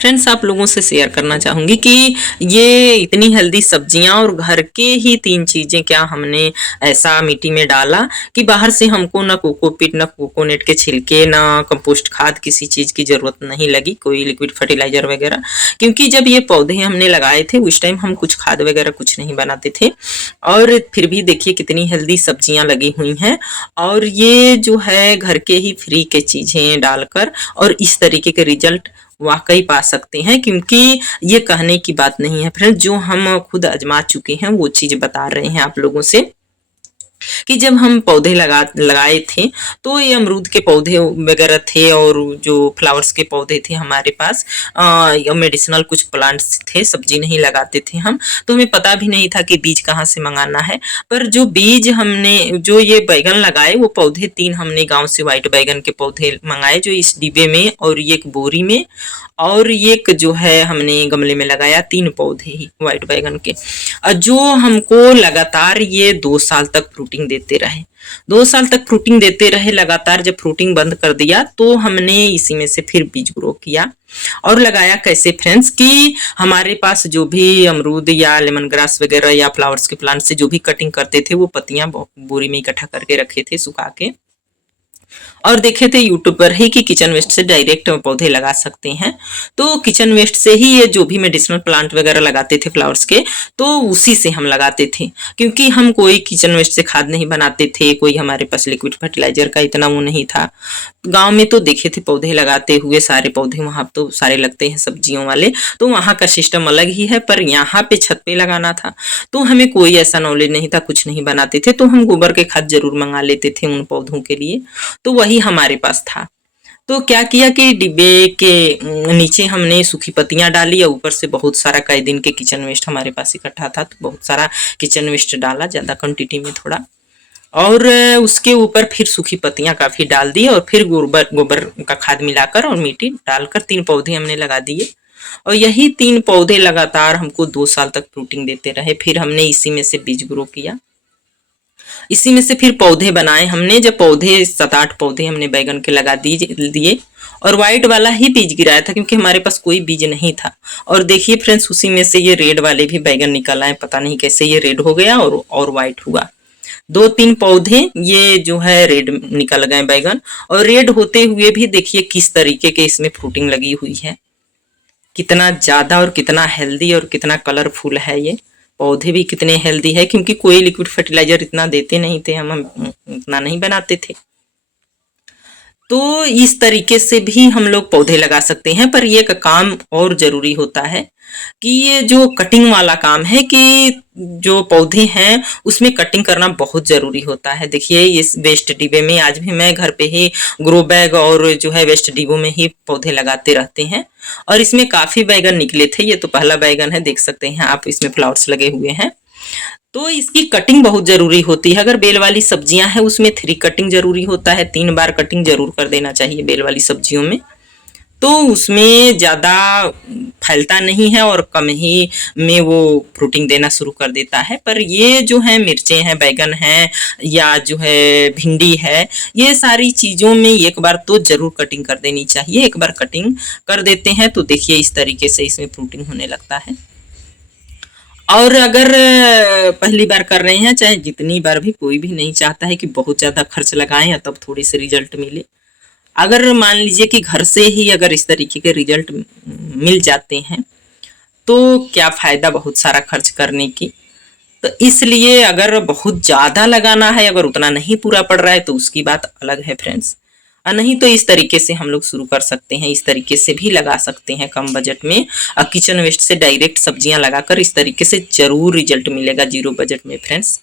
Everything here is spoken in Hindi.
फ्रेंड्स, आप लोगों से शेयर करना चाहूँगी कि ये इतनी हेल्दी सब्जियाँ और घर के ही 3 चीज़ें क्या हमने ऐसा मिट्टी में डाला कि बाहर से हमको ना कोकोपीट, ना कोकोनट के छिलके, ना कंपोस्ट खाद किसी चीज़ की ज़रूरत नहीं लगी, कोई लिक्विड फर्टिलाइज़र वगैरह। क्योंकि जब ये पौधे हमने लगाए थे उस टाइम हम कुछ खाद वगैरह कुछ नहीं बनाते थे और फिर भी देखिए कितनी हेल्दी सब्जियाँ लगी हुई हैं। और ये जो है घर के ही फ्री के चीज़ें डालकर और इस तरीके के रिजल्ट वाकई पा सकते हैं, क्योंकि ये कहने की बात नहीं है फ्रेंड्स, जो हम खुद आजमा चुके हैं वो चीज बता रहे हैं आप लोगों से। कि जब हम पौधे लगाए थे तो ये अमरूद के पौधे वगैरह थे और जो फ्लावर्स के पौधे थे हमारे पास, मेडिसिनल कुछ प्लांट्स थे, सब्जी नहीं लगाते थे हम, तो हमें पता भी नहीं था कि बीज कहाँ से मंगाना है। पर जो बीज हमने जो ये बैगन लगाए वो पौधे 3 हमने गांव से व्हाइट बैगन के पौधे मंगाए, जो इस डिब्बे में और ये एक बोरी में और एक जो है हमने गमले में लगाया, 3 पौधे ही व्हाइट बैगन के, जो हमको लगातार ये 2 साल तक फ्रूटिंग देते रहे। 2 साल तक फ्रूटिंग देते रहे लगातार। जब फ्रूटिंग बंद कर दिया तो हमने इसी में से फिर बीज ग्रो किया और लगाया। कैसे फ्रेंड्स कि हमारे पास जो भी अमरूद या लेमन ग्रास वगैरह या फ्लावर्स के प्लांट से जो भी कटिंग करते थे वो पत्तियां बोरी में इकट्ठा करके रखे थे सुखा के, और देखे थे यूट्यूब पर ही कि किचन वेस्ट से डायरेक्ट पौधे लगा सकते हैं। तो किचन वेस्ट से ही ये जो भी मेडिसिनल प्लांट वगैरह लगाते थे फ्लावर्स के, तो उसी से हम लगाते थे, क्योंकि हम कोई किचन वेस्ट से खाद नहीं बनाते थे, कोई हमारे पास लिक्विड फर्टिलाइजर का इतना वो नहीं था। गांव में तो देखे थे पौधे लगाते हुए, सारे पौधे वहां तो सारे लगते हैं सब्जियों वाले, तो वहां का सिस्टम अलग ही है। पर यहाँ पे छत पे लगाना था तो हमें कोई ऐसा नॉलेज नहीं था, कुछ नहीं बनाते थे, तो हम गोबर के खाद जरूर मंगा लेते थे उन पौधों के लिए, तो वही हमारे पास था। तो क्या किया कि डिब्बे के नीचे हमने सूखी पत्तियां डाली और ऊपर से बहुत सारा कई दिन के किचन वेस्ट हमारे पास इकट्ठा था, तो बहुत सारा किचन वेस्ट डाला, ज्यादा क्वांटिटी में थोड़ा, और उसके ऊपर फिर सूखी पत्तियां काफी डाल दी और फिर गोबर गोबर का खाद मिलाकर और मिट्टी डालकर 3 पौधे हमने लगा दिए। और यही 3 पौधे लगातार हमको 2 साल तक फ्रूटिंग देते रहे। फिर हमने इसी में से बीज ग्रो किया, इसी में से फिर पौधे बनाए हमने। जब पौधे 7-8 पौधे हमने बैगन के लगा दिए और व्हाइट वाला ही बीज गिराया था, क्योंकि हमारे पास कोई बीज नहीं था। और देखिए फ्रेंड्स, उसी में से ये रेड वाले भी बैगन निकल आए, पता नहीं कैसे ये रेड हो गया और व्हाइट हुआ। 2-3 पौधे ये जो है रेड निकल गए बैगन, और रेड होते हुए भी देखिए किस तरीके के इसमें फ्रूटिंग लगी हुई है, कितना ज्यादा और कितना हेल्दी और कितना कलरफुल है। ये पौधे भी कितने हेल्दी है, क्योंकि कोई लिक्विड फर्टिलाइजर इतना देते नहीं थे, हम उतना नहीं बनाते थे। तो इस तरीके से भी हम लोग पौधे लगा सकते हैं। पर ये काम और जरूरी होता है कि ये जो कटिंग वाला काम है, कि जो पौधे हैं उसमें कटिंग करना बहुत जरूरी होता है। देखिए इस वेस्ट डिब्बे में आज भी मैं घर पे ही ग्रो बैग और जो है वेस्ट डिब्बों में ही पौधे लगाते रहते हैं, और इसमें काफी बैगन निकले थे। ये तो पहला बैगन है, देख सकते हैं आप, इसमें फ्लावर्स लगे हुए हैं। तो इसकी कटिंग बहुत जरूरी होती है। अगर बेल वाली सब्जियां हैं उसमें 3 कटिंग जरूरी होता है, 3 बार कटिंग जरूर कर देना चाहिए बेल वाली सब्जियों में, तो उसमें ज्यादा फैलता नहीं है और कम ही में वो फ्रूटिंग देना शुरू कर देता है। पर ये जो है मिर्चें हैं, बैगन हैं, या जो है भिंडी है, ये सारी चीजों में एक बार तो जरूर कटिंग कर देनी चाहिए। एक बार कटिंग कर देते हैं तो देखिए इस तरीके से इसमें फ्रूटिंग होने लगता है। और अगर पहली बार कर रहे हैं, चाहे जितनी बार भी, कोई भी नहीं चाहता है कि बहुत ज्यादा खर्च लगाएं या तब थोड़ी से रिजल्ट मिले। अगर मान लीजिए कि घर से ही अगर इस तरीके के रिजल्ट मिल जाते हैं तो क्या फायदा बहुत सारा खर्च करने की। तो इसलिए अगर बहुत ज्यादा लगाना है, अगर उतना नहीं पूरा पड़ रहा है तो उसकी बात अलग है फ्रेंड्स, और नहीं तो इस तरीके से हम लोग शुरू कर सकते हैं। इस तरीके से भी लगा सकते हैं कम बजट में, किचन वेस्ट से डायरेक्ट सब्जियां लगाकर इस तरीके से जरूर रिजल्ट मिलेगा 0 बजट में फ्रेंड्स।